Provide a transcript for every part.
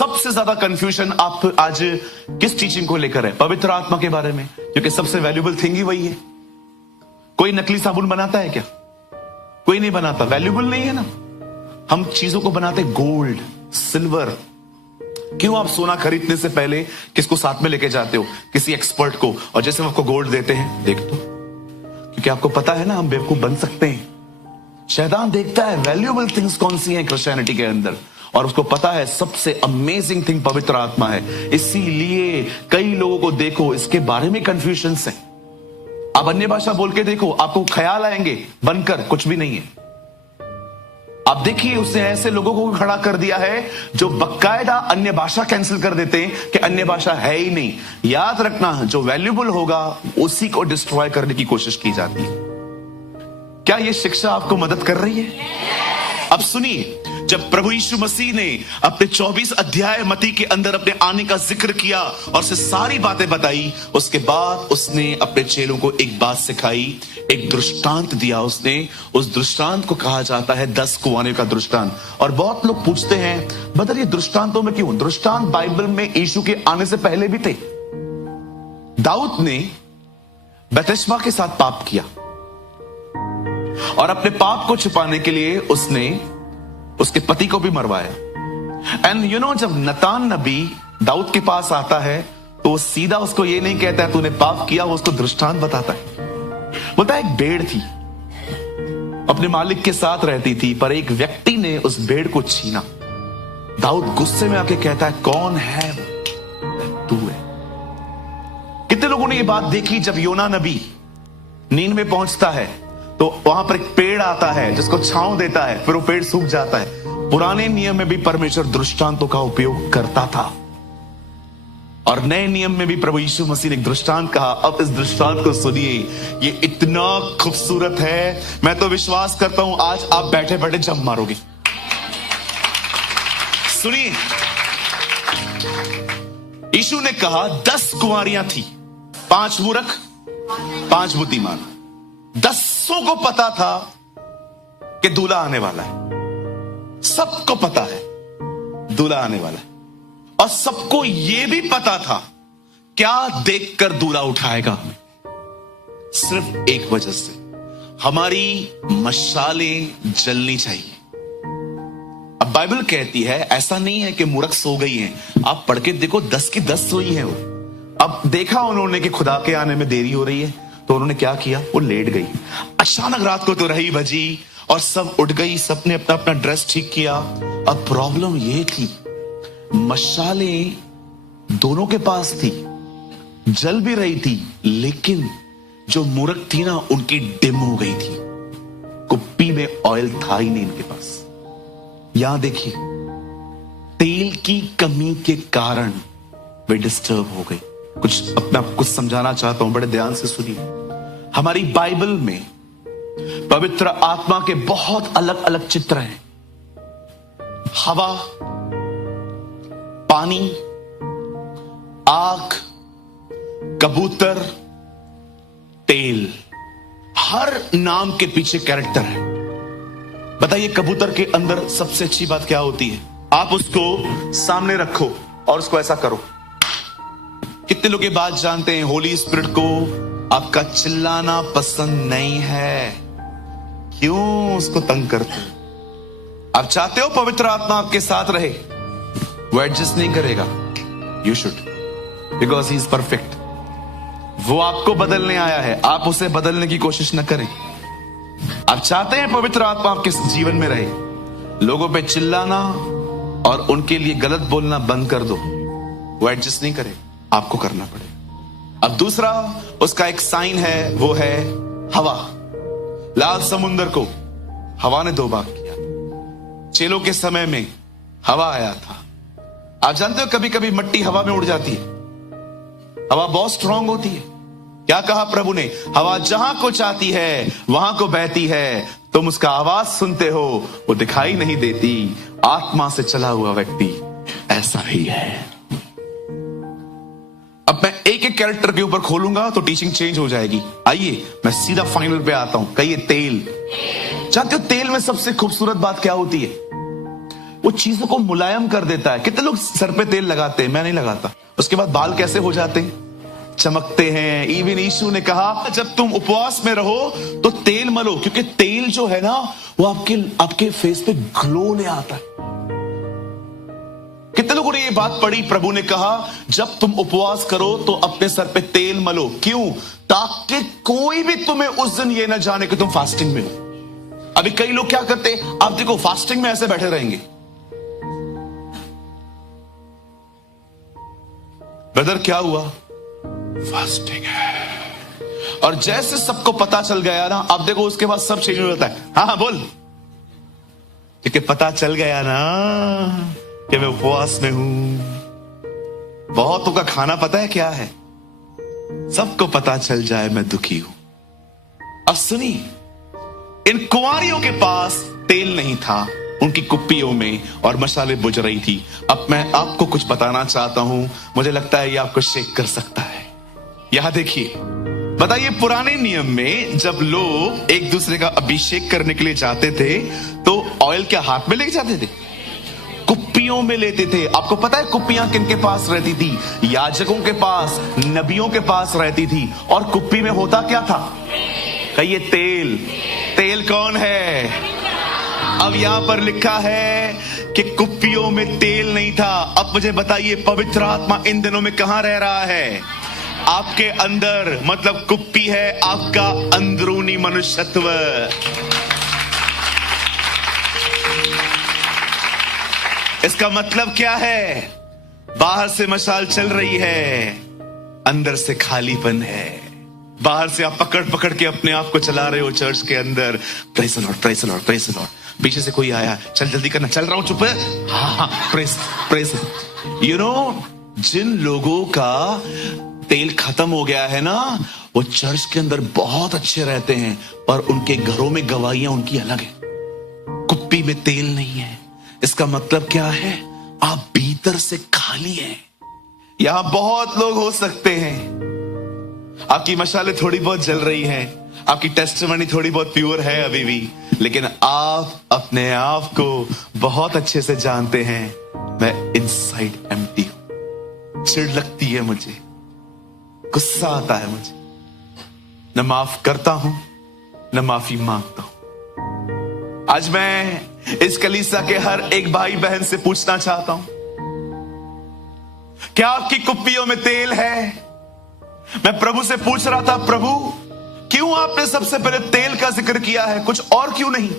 सबसे ज्यादा कंफ्यूजन आप आज किस टीचिंग को लेकर है? पवित्र आत्मा के बारे में, क्योंकि सबसे वैल्यूबल थिंग ही वही है। कोई नकली साबुन बनाता है क्या? कोई नहीं बनाता, वैल्यूबल नहीं है ना। हम चीजों को बनाते गोल्ड, सिल्वर। क्यों आप सोना खरीदने से पहले किसको साथ में लेके जाते हो? किसी एक्सपर्ट को, और जैसे आपको गोल्ड देते हैं, देख तो, क्योंकि आपको पता है ना हम बेवकूफ बन सकते हैं। शैतान देखता है वैल्यूबल थिंग्स कौन सी हैं क्रिश्चियनिटी के अंदर, और उसको पता है सबसे अमेजिंग थिंग पवित्र आत्मा है। इसीलिए कई लोगों को देखो इसके बारे में कंफ्यूजन है। आप अन्य भाषा बोल के देखो, आपको ख्याल आएंगे बनकर कुछ भी नहीं है। आप देखिए उसने ऐसे लोगों को खड़ा कर दिया है जो बकायदा अन्य भाषा कैंसिल कर देते हैं कि अन्य भाषा है ही नहीं। याद रखना, जो वैल्यूबल होगा उसी को डिस्ट्रॉय करने की कोशिश की जाती है। क्या यह शिक्षा आपको मदद कर रही है? अब सुनिए, जब प्रभु यीशु मसीह ने अपने 24 अध्याय मत्ती के अंदर अपने आने का जिक्र किया और से सारी बातें बताई, उसके बाद उसने अपने चेलों को एक बात सिखाई, एक दृष्टांत दिया उसने। उस दृष्टांत को कहा जाता है 10 कुआंों का दृष्टांत। और बहुत लोग पूछते हैं, बदर ये दृष्टांतों में क्यों? दृष्टांत बाइबल में यीशु के आने से पहले भी थे। दाऊद ने बतशबा के साथ पाप किया और अपने पाप को छुपाने के लिए उसने उसके पति को भी मरवाया। एंड यू नो, जब नतान नबी दाऊद के पास आता है तो सीधा उसको ये नहीं कहता है तूने पाप किया, वो उसको दृष्टांत बताता है। बोलता है एक भेड़ थी, अपने मालिक के साथ रहती थी, पर एक व्यक्ति ने उस भेड़ को छीना। दाऊद गुस्से में आके कहता है कौन है वो? तू है। कितने लोगों ने ये बात देखी? जब योना नबी नींद में पहुंचता है तो वहां पर एक पेड़ आता है जिसको छांव देता है, फिर वो पेड़ सूख जाता है। पुराने नियम में भी परमेश्वर दृष्टांतों का उपयोग करता था, और नए नियम में भी प्रभु यीशु मसीह ने एक दृष्टांत कहा। अब इस दृष्टांत को सुनिए, ये इतना खूबसूरत है, मैं तो विश्वास करता हूं आज आप बैठे बैठे जम मारोगे। सुनिए, यीशु ने कहा 10 कुंवारियां थी, 5 मूर्ख 5 बुद्धिमान। 10 को पता था कि दूल्हा आने वाला है, सबको पता है दूल्हा आने वाला है, और सबको यह भी पता था क्या देखकर दूल्हा उठाएगा हमें। सिर्फ एक वजह से, हमारी मशालें जलनी चाहिए। अब बाइबल कहती है ऐसा नहीं है कि मूर्ख सो गई हैं। आप पढ़ के देखो, 10 की 10 सोई हैं वो। अब देखा उन्होंने कि खुदा के आने में देरी हो रही है, तो उन्होंने क्या किया? वो लेट गई। अचानक रात को तो रही बजी और सब उठ गई, सबने अपना अपना ड्रेस ठीक किया। अब प्रॉब्लम ये थी, मशालें दोनों के पास थी, जल भी रही थी, लेकिन जो मूर्ख थी ना, उनकी डिम हो गई थी। कुप्पी में ऑयल था ही नहीं इनके पास। यहां देखिए, तेल की कमी के कारण वे डिस्टर्ब हो गई। कुछ अपना कुछ समझाना चाहता हूं, बड़े ध्यान से सुनिए। हमारी बाइबल में पवित्र आत्मा के बहुत अलग अलग चित्र हैं। हवा, पानी, आग, कबूतर, तेल, हर नाम के पीछे कैरेक्टर है। बताइए, कबूतर के अंदर सबसे अच्छी बात क्या होती है? आप उसको सामने रखो और उसको ऐसा करो। कितने लोग ये बात जानते हैं, होली स्पिरिट को आपका चिल्लाना पसंद नहीं है। क्यों उसको तंग करते हो? आप चाहते हो पवित्र आत्मा आपके साथ रहे, वो एडजस्ट नहीं करेगा। You should, because he is perfect. वो आपको बदलने आया है, आप उसे बदलने की कोशिश न करें। आप चाहते हैं पवित्र आत्मा आपके जीवन में रहे, लोगों पे चिल्लाना और उनके लिए गलत बोलना बंद कर दो। वो एडजस्ट नहीं करे, आपको करना पड़ेगा। अब दूसरा उसका एक साइन है, वो है हवा। लाल समुद्र को हवा ने 2 भाग किया। चेलों के समय में हवा आया था। आप जानते हो कभी कभी मट्टी हवा में उड़ जाती है, हवा बहुत स्ट्रांग होती है। क्या कहा प्रभु ने? हवा जहां को चाहती है वहां को बहती है, तुम उसका आवाज सुनते हो, वो दिखाई नहीं देती। आत्मा से चला हुआ व्यक्ति ऐसा ही है। अब मैं एक एक कैरेक्टर के ऊपर खोलूंगा तो टीचिंग चेंज हो जाएगी। आइए मैं सीधा फाइनल पे आता हूं। कहिए तेल। जानते हो तेल में सबसे खूबसूरत बात क्या होती है? वो चीजों को मुलायम कर देता है। कितने लोग सर पे तेल लगाते हैं, मैं नहीं लगाता। उसके बाद बाल कैसे हो जाते हैं, चमकते हैं। इवन यीशु ने कहा जब तुम उपवास में रहो तो तेल मलो, क्योंकि तेल जो है ना वो आपके फेस पे ग्लो ले आता है। कितने लोगों ने ये बात पढ़ी, प्रभु ने कहा जब तुम उपवास करो तो अपने सर पे तेल मलो। क्यों? ताकि कोई भी तुम्हें उस दिन ये ना जाने कि तुम फास्टिंग में हो। अभी कई लोग क्या करते हैं, आप देखो फास्टिंग में ऐसे बैठे रहेंगे, ब्रदर क्या हुआ, फास्टिंग है। और जैसे सबको पता चल गया ना, आप देखो उसके बाद सब चेंज हो जाता है। हाँ बोल, क्योंकि पता चल गया ना कि मैं उपवास में हूं। बहुतों का खाना पता है क्या है, सबको पता चल जाए मैं दुखी हूं। अब सुनी, इन कुंवारियों के पास तेल नहीं था, उनकी कुप्पियों में और मसाले बुझ रही थी। अब मैं आपको कुछ बताना चाहता हूं, मुझे लगता है ये आपको शेक कर सकता है। यहां देखिए, बताइए पुराने नियम में जब लोग एक दूसरे का अभिषेक करने के लिए जाते थे तो ऑयल क्या हाथ में लेके जाते थे, कुप्पियों में लेते थे। आपको पता है कुप्पियां किनके पास रहती थी? याजकों के पास, नबियों के पास रहती थी। और कुप्पी में होता क्या था? कहिए तेल। तेल कौन है? अब यहां पर लिखा है कि कुप्पियों में तेल नहीं था। अब मुझे बताइए पवित्र आत्मा इन दिनों में कहां रह रहा है? आपके अंदर। मतलब कुप्पी है आपका अंदरूनी मनुष्यत्व। इसका मतलब क्या है? बाहर से मशाल चल रही है, अंदर से खालीपन है। बाहर से आप पकड़ पकड़ के अपने आप को चला रहे हो चर्च के अंदर, praise the Lord, praise the Lord, praise the Lord. पीछे से कोई आया, चल जल्दी करना, चल रहा हूं, चुप है। हाँ, प्रेज प्रेज। यू नो, जिन लोगों का तेल खत्म हो गया है ना, वो चर्च के अंदर बहुत अच्छे रहते हैं, पर उनके घरों में गवाहियां उनकी अलग है। कुप्पी में तेल नहीं है। इसका मतलब क्या है? आप भीतर से खाली हैं। यहां बहुत लोग हो सकते हैं, आपकी मशालें थोड़ी बहुत जल रही हैं, आपकी टेस्टिमनी थोड़ी बहुत प्योर है अभी भी, लेकिन आप अपने आप को बहुत अच्छे से जानते हैं, मैं इनसाइड एम्प्टी हूं। चिढ़ लगती है मुझे, गुस्सा आता है मुझे, न माफ करता हूं न माफी मांगता हूं। आज मैं इस कलीसिया के हर एक भाई बहन से पूछना चाहता हूं, क्या आपकी कुप्पियों में तेल है? मैं प्रभु से पूछ रहा था, प्रभु क्यों आपने सबसे पहले तेल का जिक्र किया है, कुछ और क्यों नहीं?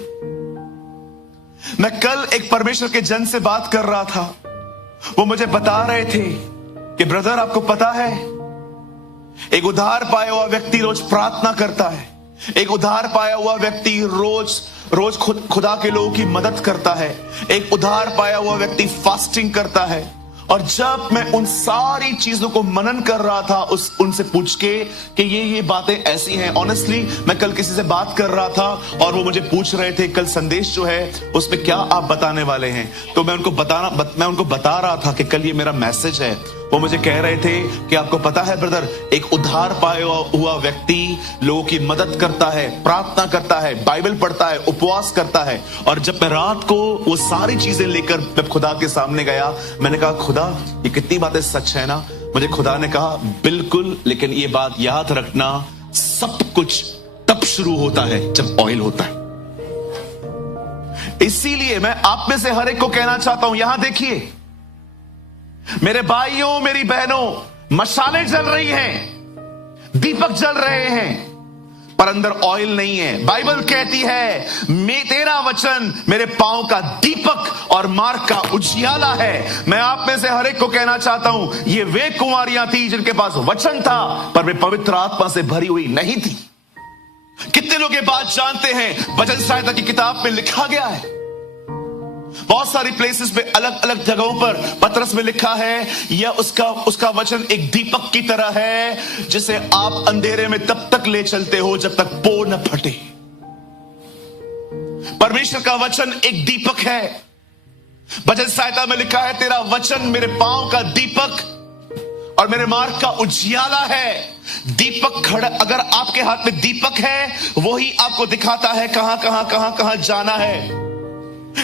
मैं कल एक परमेश्वर के जन से बात कर रहा था, वो मुझे बता रहे थे कि ब्रदर आपको पता है, एक उधार पाया हुआ व्यक्ति रोज प्रार्थना करता है, एक उधार पाया हुआ व्यक्ति रोज खुदा के लोगों की मदद करता है, एक उधार पाया हुआ व्यक्ति फास्टिंग करता है। और जब मैं उन सारी चीजों को मनन कर रहा था, उनसे पूछ के कि ये बातें ऐसी हैं, ऑनेस्टली मैं कल किसी से बात कर रहा था और वो मुझे पूछ रहे थे कल संदेश जो है उसमें क्या आप बताने वाले हैं, तो मैं उनको बता रहा था कि कल ये मेरा मैसेज है। वो मुझे कह रहे थे कि आपको पता है ब्रदर, एक उधार पाया हुआ व्यक्ति लोगों की मदद करता है, प्रार्थना करता है, बाइबल पढ़ता है, उपवास करता है। और जब मैं रात को वो सारी चीजें लेकर जब खुदा के सामने गया, मैंने कहा खुदा ये कितनी बातें सच है ना। मुझे खुदा ने कहा बिल्कुल, लेकिन ये बात याद रखना, सब कुछ तब शुरू होता है जब ऑयल होता है। इसीलिए मैं आप में से हर एक को कहना चाहता हूं, यहां देखिए मेरे भाइयों मेरी बहनों, मशालें जल रही हैं, दीपक जल रहे हैं, पर अंदर ऑयल नहीं है। बाइबल कहती है तेरा वचन मेरे पांव का दीपक और मार्ग का उजियाला है। मैं आप में से हर एक को कहना चाहता हूं, ये वे कुंवारियां थी जिनके पास वचन था, पर वे पवित्र आत्मा से भरी हुई नहीं थी। कितने लोग ये बात जानते हैं? भजन संहिता की किताब में लिखा गया है, बहुत सारी प्लेसेस पे अलग अलग जगहों पर पतरस में लिखा है, यह उसका वचन एक दीपक की तरह है जिसे आप अंधेरे में तब तक ले चलते हो जब तक पो न फटे। परमेश्वर का वचन एक दीपक है। भजन संहिता में लिखा है तेरा वचन मेरे पांव का दीपक और मेरे मार्ग का उजियाला है। दीपक खड़ा, अगर आपके हाथ में दीपक है, वही आपको दिखाता है कहां कहां जाना है।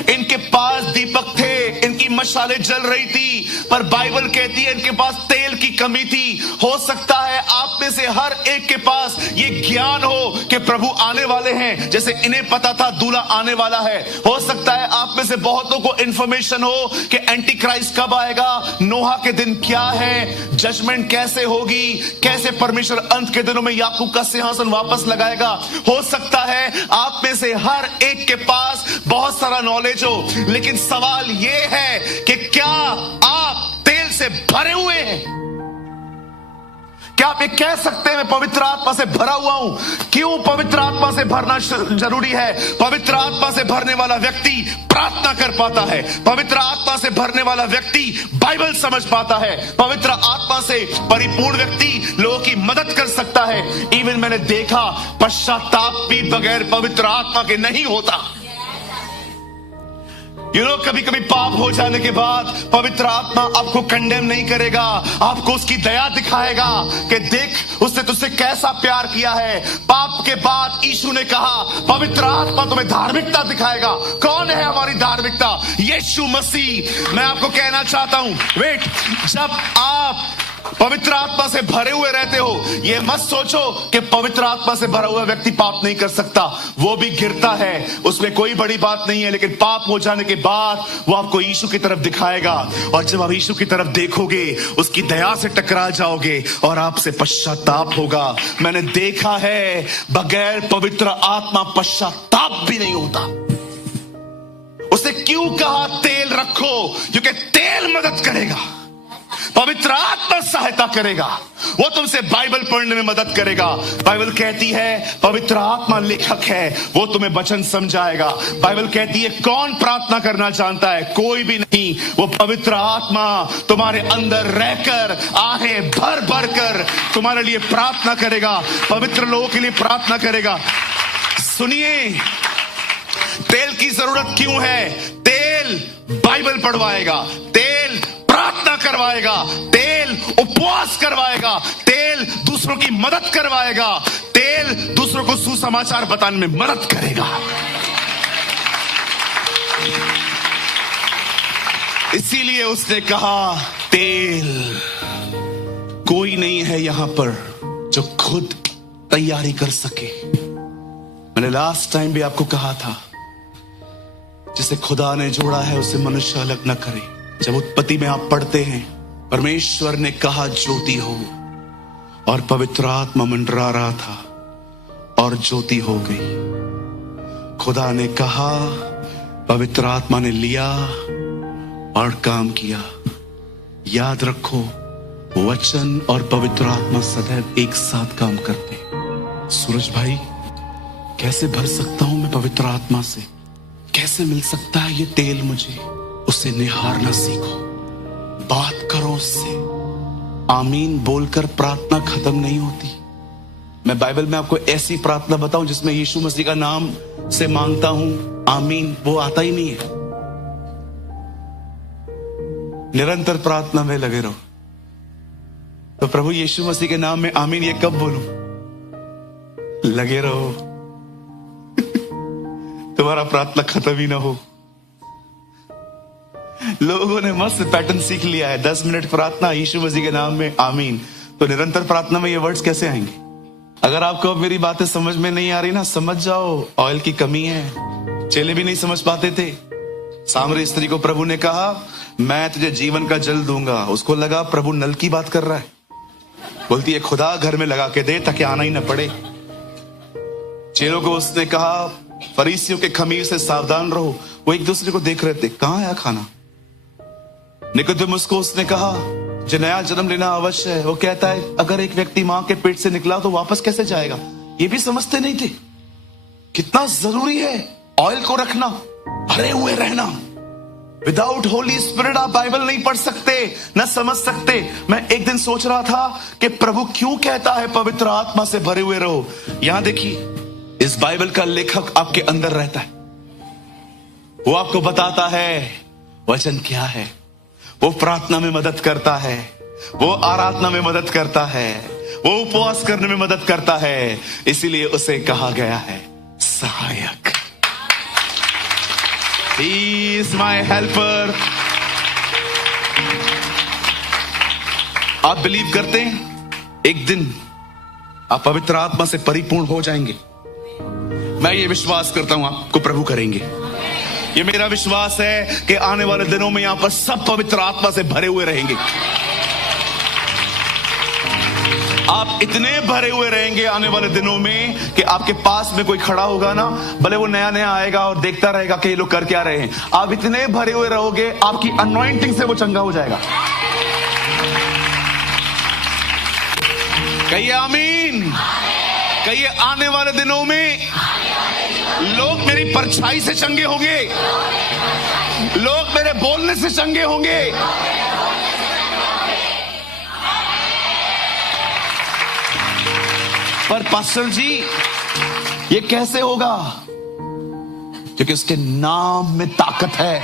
इनके पास दीपक थे, इनकी मशालें जल रही थी, पर बाइबल कहती है इनके पास तेल की कमी थी। हो सकता है आप में से हर एक के पास ये ज्ञान हो कि प्रभु आने वाले हैं, जैसे इन्हें पता था दूल्हा आने वाला है। हो सकता है आप में से बहुतों को इंफॉर्मेशन हो कि एंटी क्राइस्ट कब आएगा, नोहा के दिन क्या है, जजमेंट कैसे होगी, कैसे परमेश्वर अंत के दिनों में याकूब का सिंहासन वापस लगाएगा। हो सकता है आप में से हर एक के पास बहुत सारा नॉलेज हो, लेकिन सवाल यह है कि क्या आप तेल से भरे हुए हैं? क्या आप ये कह सकते हैं मैं पवित्र आत्मा से भरा हुआ हूं? क्यों पवित्र आत्मा से भरना जरूरी है? पवित्र आत्मा से भरने वाला व्यक्ति प्रार्थना कर पाता है, पवित्र आत्मा से भरने वाला व्यक्ति बाइबल समझ पाता है, पवित्र आत्मा से परिपूर्ण व्यक्ति लोगों की मदद कर सकता है। इवन मैंने देखा पश्चाताप भी बगैर पवित्र आत्मा के नहीं होता। कभी कभी पाप हो जाने के बाद पवित्र आत्मा आपको कंडेम नहीं करेगा, आपको उसकी दया दिखाएगा कि देख उसने तुझसे कैसा प्यार किया है। पाप के बाद यीशु ने कहा पवित्र आत्मा तुम्हें धार्मिकता दिखाएगा। कौन है हमारी धार्मिकता? यीशु मसीह। मैं आपको कहना चाहता हूं, वेट, जब आप पवित्र आत्मा से भरे हुए रहते हो, ये मत सोचो कि पवित्र आत्मा से भरा हुआ व्यक्ति पाप नहीं कर सकता। वो भी गिरता है, उसमें कोई बड़ी बात नहीं है, लेकिन पाप हो जाने के बाद वो आपको यीशु की तरफ दिखाएगा, और जब आप यीशु की तरफ देखोगे उसकी दया से टकरा जाओगे और आपसे पश्चाताप होगा। मैंने देखा है बगैर पवित्र आत्मा पश्चाताप भी नहीं होता। उसने क्यों कहा तेल रखो? क्योंकि तेल मदद करेगा, पवित्र आत्मा सहायता करेगा, वो तुमसे बाइबल पढ़ने में मदद करेगा। बाइबल कहती है पवित्र आत्मा लेखक है, वो तुम्हें वचन समझाएगा। बाइबल कहती है कौन प्रार्थना करना जानता है? कोई भी नहीं। वो पवित्र आत्मा तुम्हारे अंदर रहकर आहें भर भर कर तुम्हारे लिए प्रार्थना करेगा, पवित्र लोगों के लिए प्रार्थना करेगा। सुनिए, तेल की जरूरत क्यों है? तेल बाइबल पढ़वाएगा, तेल प्रार्थना करवाएगा, तेल उपवास करवाएगा, तेल दूसरों की मदद करवाएगा, तेल दूसरों को सुसमाचार बताने में मदद करेगा। इसीलिए उसने कहा तेल। कोई नहीं है यहां पर जो खुद तैयारी कर सके। मैंने लास्ट टाइम भी आपको कहा था, जिसे खुदा ने जोड़ा है उसे मनुष्य अलग न करे। जब उत्पत्ति में आप पढ़ते हैं, परमेश्वर ने कहा ज्योति हो, और पवित्र आत्मा मंडरा रहा था और ज्योति हो गई। खुदा ने कहा, पवित्र आत्मा ने लिया और काम किया। याद रखो, वचन और पवित्र आत्मा सदैव एक साथ काम करते हैं। सूरज भाई, कैसे भर सकता हूं मैं पवित्र आत्मा से? कैसे मिल सकता है ये तेल मुझे? उसे निहारना सीखो, बात करो उससे। आमीन बोलकर प्रार्थना खत्म नहीं होती। मैं बाइबल में आपको ऐसी प्रार्थना बताऊं जिसमें यीशु मसीह का नाम से मांगता हूं आमीन, वो आता ही नहीं है। निरंतर प्रार्थना में लगे रहो। तो प्रभु यीशु मसीह के नाम में आमीन ये कब बोलूं? लगे रहो, तुम्हारा प्रार्थना खत्म ही ना हो। लोगों ने मस्त पैटर्न सीख लिया है, 10 मिनट प्रार्थना यीशु मसीह के नाम में आमीन। तो निरंतर प्रार्थना में ये वर्ड्स कैसे आएंगे? अगर आपको अब मेरी बातें समझ में नहीं आ रही ना, समझ जाओ ऑयल की कमी है। चेले भी नहीं समझ पाते थे। सामरी स्त्री को प्रभु ने कहा मैं तुझे जीवन का जल दूंगा। उसको लगा प्रभु नल की बात कर रहा है। बोलती है खुदा घर में लगा के दे ताकि आना ही ना पड़े। चेलों को उसने कहा फरीसियों के खमीर से सावधान रहो। वो एक दूसरे को देख रहे थे, कहां आया खाना। निकोदेमुस को उसने कहा जो नया जन्म लेना अवश्य है। वो कहता है अगर एक व्यक्ति मां के पेट से निकला तो वापस कैसे जाएगा? ये भी समझते नहीं थे कितना जरूरी है ऑयल को रखना, भरे हुए रहना। विदाउट होली स्पिरिट आप बाइबल नहीं पढ़ सकते, न समझ सकते। मैं एक दिन सोच रहा था कि प्रभु क्यों कहता है पवित्र आत्मा से भरे हुए रहो। यहां देखिए, इस बाइबल का लेखक आपके अंदर रहता है। वो आपको बताता है वचन क्या है। वो प्रार्थना में मदद करता है, वो आराधना में मदद करता है, वो उपवास करने में मदद करता है। इसीलिए उसे कहा गया है सहायक। He is my helper. आप बिलीव करते हैं एक दिन आप पवित्र आत्मा से परिपूर्ण हो जाएंगे? मैं ये विश्वास करता हूं आपको प्रभु करेंगे। ये मेरा विश्वास है कि आने वाले दिनों में यहां पर सब पवित्र आत्मा से भरे हुए रहेंगे। आप इतने भरे हुए रहेंगे आने वाले दिनों में कि आपके पास में कोई खड़ा होगा ना, भले वो नया नया आएगा और देखता रहेगा कि ये लोग कर क्या रहे हैं, आप इतने भरे हुए रहोगे, आपकी अनॉइंटिंग से वो चंगा हो जाएगा। कहिए आमीन। कहिए आने वाले दिनों में लोग मेरी परछाई से चंगे होंगे, लोग मेरे बोलने से चंगे होंगे। पर पास्टर जी ये कैसे होगा? क्योंकि उसके नाम में ताकत है।